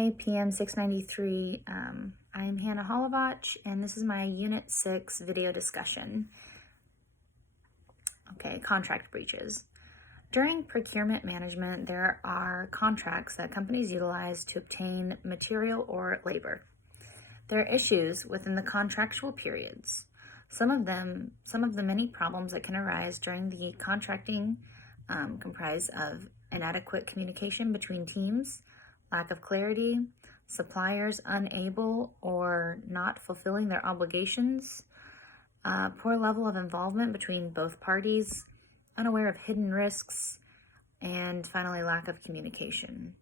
Hi, PM693. I'm Hannah Holovach, and this is my Unit 6 video discussion. Okay, contract breaches. During procurement management, there are contracts that companies utilize to obtain material or labor. There are issues within the contractual periods. Some of the many problems that can arise during the contracting comprise of inadequate communication between teams, lack of clarity, suppliers unable or not fulfilling their obligations, poor level of involvement between both parties, unaware of hidden risks, and finally, lack of communication.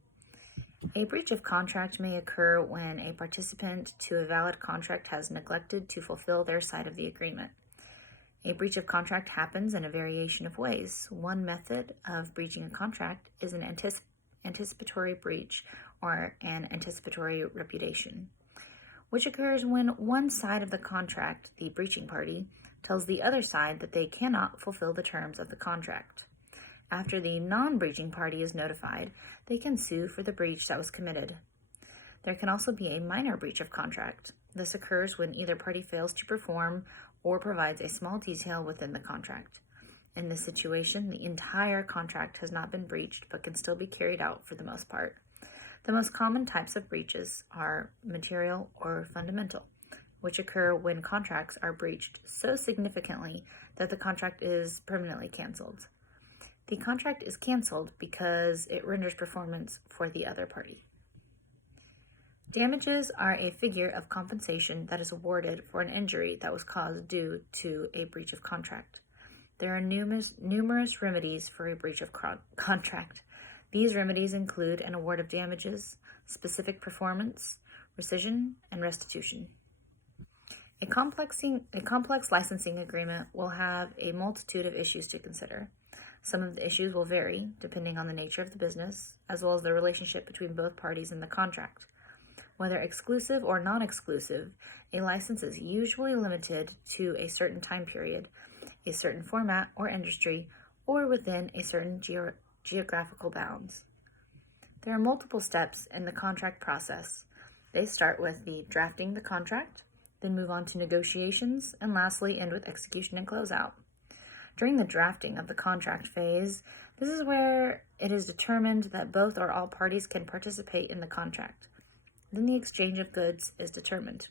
A breach of contract may occur when a participant to a valid contract has neglected to fulfill their side of the agreement. A breach of contract happens in a variation of ways. One method of breaching a contract is an anticipatory breach or an anticipatory repudiation, which occurs when one side of the contract, the breaching party, tells the other side that they cannot fulfill the terms of the contract. After the non-breaching party is notified, they can sue for the breach that was committed. There can also be a minor breach of contract. This occurs when either party fails to perform or provides a small detail within the contract. In this situation, the entire contract has not been breached but can still be carried out for the most part. The most common types of breaches are material or fundamental, which occur when contracts are breached so significantly that the contract is permanently canceled. The contract is canceled because it renders performance for the other party. Damages are a figure of compensation that is awarded for an injury that was caused due to a breach of contract. There are numerous remedies for a breach of contract. These remedies include an award of damages, specific performance, rescission, and restitution. A complex licensing agreement will have a multitude of issues to consider. Some of the issues will vary depending on the nature of the business, as well as the relationship between both parties in the contract. Whether exclusive or non-exclusive, a license is usually limited to a certain time period, a certain format or industry, or within a certain geographical bounds. There are multiple steps in the contract process. They start with the drafting the contract, then move on to negotiations, and lastly end with execution and closeout. During the drafting of the contract phase, this is where it is determined that both or all parties can participate in the contract. Then the exchange of goods is determined.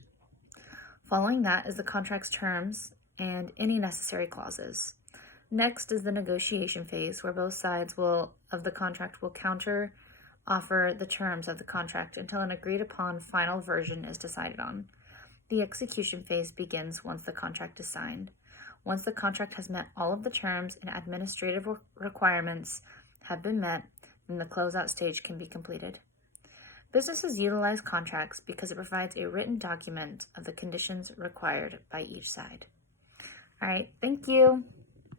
Following that is the contract's terms and any necessary clauses. Next is the negotiation phase, where both sides of the contract will counter offer the terms of the contract until an agreed upon final version is decided on. The execution phase begins once the contract is signed. Once the contract has met all of the terms and administrative requirements have been met, then the closeout stage can be completed. Businesses utilize contracts because it provides a written document of the conditions required by each side. All right, thank you.